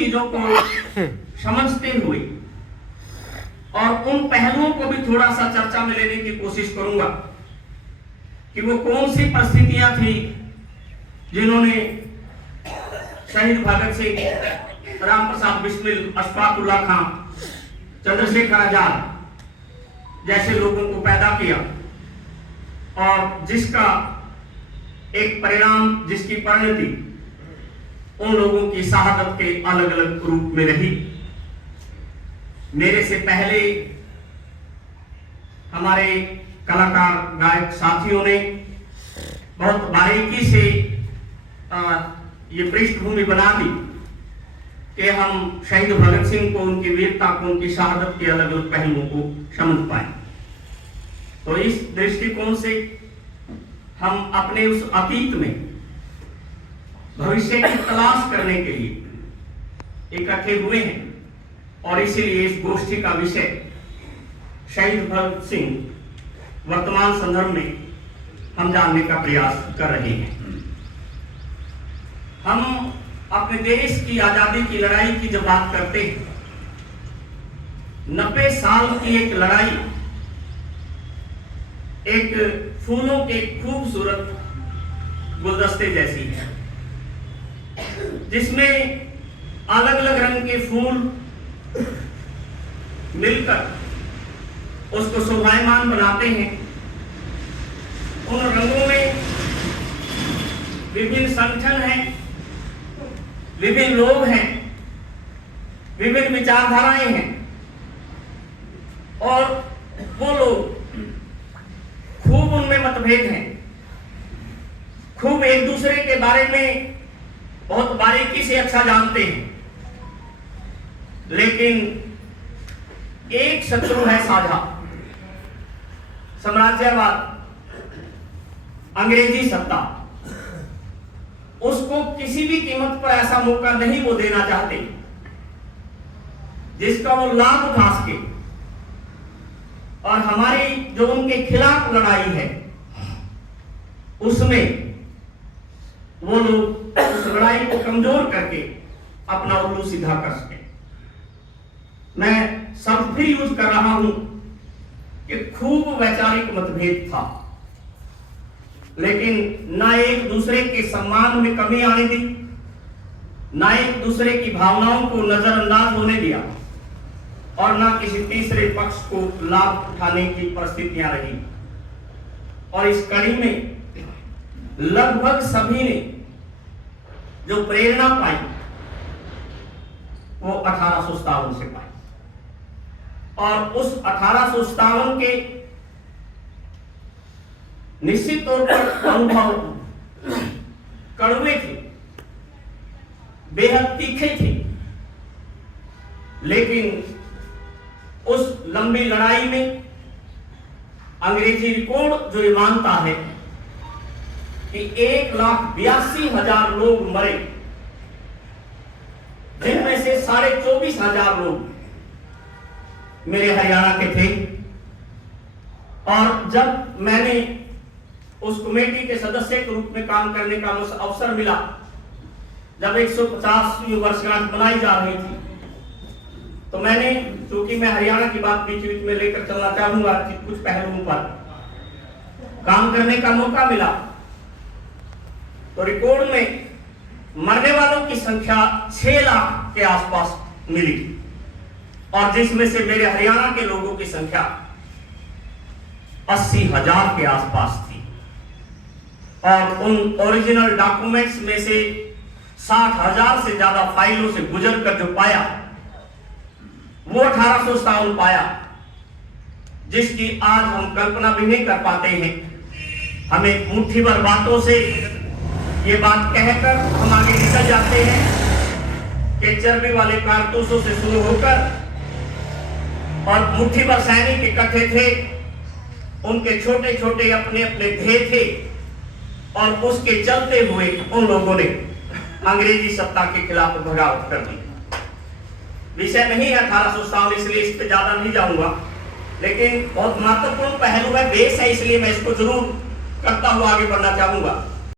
चीजों को समझते हुए और उन पहलुओं को भी थोड़ा सा चर्चा में लेने की कोशिश करूंगा कि वो कौन सी परिस्थितियां थी जिन्होंने शहीद भगत सिंह, राम प्रसाद बिस्मिल, अशफाक उल्लाह खां, चंद्रशेखर आजाद जैसे लोगों को पैदा किया और जिसका एक परिणाम, जिसकी परिणति उन लोगों की शहादत के अलग अलग रूप में रही। मेरे से पहले हमारे कलाकार गायक साथियों ने बहुत बारीकी से ये पृष्ठभूमि बना दी कि हम शहीद भगत सिंह को, उनकी वीरता को, उनकी शहादत के अलग अलग पहलुओं को समझ पाए। तो इस दृष्टिकोण से हम अपने उस अतीत में भविष्य की तलाश करने के लिए इकट्ठे हुए हैं और इसीलिए इस गोष्ठी का विषय शहीद भगत सिंह वर्तमान संदर्भ में हम जानने का प्रयास कर रहे हैं। हम अपने देश की आजादी की लड़ाई की जब बात करते हैं, 90 साल की एक लड़ाई एक फूलों के खूबसूरत गुलदस्ते जैसी है, जिसमें अलग अलग रंग के फूल मिलकर उसको शोभायमान बनाते हैं। उन रंगों में विभिन्न संगठन हैं, विभिन्न लोग हैं, विभिन्न विचारधाराएं हैं और वो लोग खूब उनमें मतभेद हैं, खूब एक दूसरे के बारे में बहुत बारीकी से अच्छा जानते हैं, लेकिन एक शत्रु है साझा, साम्राज्यवाद, अंग्रेजी सत्ता। उसको किसी भी कीमत पर ऐसा मौका नहीं वो देना चाहते जिसका वो लाभ उठा सके। और हमारी जो उनके खिलाफ लड़ाई है उसमें वो लोग उस लड़ाई को कमजोर करके अपना उल्लू सीधा कर सके। मैं शब्द भी यूज कर रहा हूं कि खूब वैचारिक मतभेद था, लेकिन ना एक दूसरे के सम्मान में कमी आने दी, ना एक दूसरे की भावनाओं को नजरअंदाज होने दिया और ना किसी तीसरे पक्ष को लाभ उठाने की परिस्थितियां रही। और इस कड़ी में लगभग सभी ने जो प्रेरणा पाई वो 1857 से पाई और उस 1857 के निश्चित तौर पर अनुभव कड़वे थे, बेहद तीखे थे, लेकिन उस लंबी लड़ाई में अंग्रेजी रिकॉर्ड जो ये मानता है कि 1,82,000 लोग मरे, जिनमें से 24,500 लोग मेरे हरियाणा के थे। और जब मैंने उस कमेटी के सदस्य के रूप में काम करने का मुझे अवसर मिला, जब 150वीं वर्षगांठ मनाई जा रही थी, तो मैंने, चूंकि मैं हरियाणा की बात बीच बीच में लेकर चलना चाहूंगा, कुछ पहलुओं पर काम करने का मौका मिला, तो रिकॉर्ड में मरने वालों की संख्या 6 लाख के आसपास मिली और जिसमें से मेरे हरियाणा के लोगों की संख्या 80,000 के आसपास थी। और उन ओरिजिनल डॉक्यूमेंट्स में से 60,000 से ज्यादा फाइलों से गुजरकर जो पाया वो 1857 पाया, जिसकी आज हम कल्पना भी नहीं कर पाते हैं। हमें मुट्ठी भर बातों से ये बात कहकर हम आगे निकल जाते हैं कि चर्बी वाले कारतूसों से शुरू होकर और मुट्ठी भर सैनिक इकट्ठे थे, उनके छोटे छोटे अपने अपने ध्येय थे और उसके चलते हुए उन लोगों ने अंग्रेजी सत्ता के खिलाफ बगावत कर दी। विषय नहीं है 1857, इसलिए इस पे ज्यादा नहीं जाऊंगा, लेकिन बहुत महत्वपूर्ण पहलू है, बेस है, इसलिए मैं इसको जरूर करता हुआ आगे बढ़ना चाहूंगा।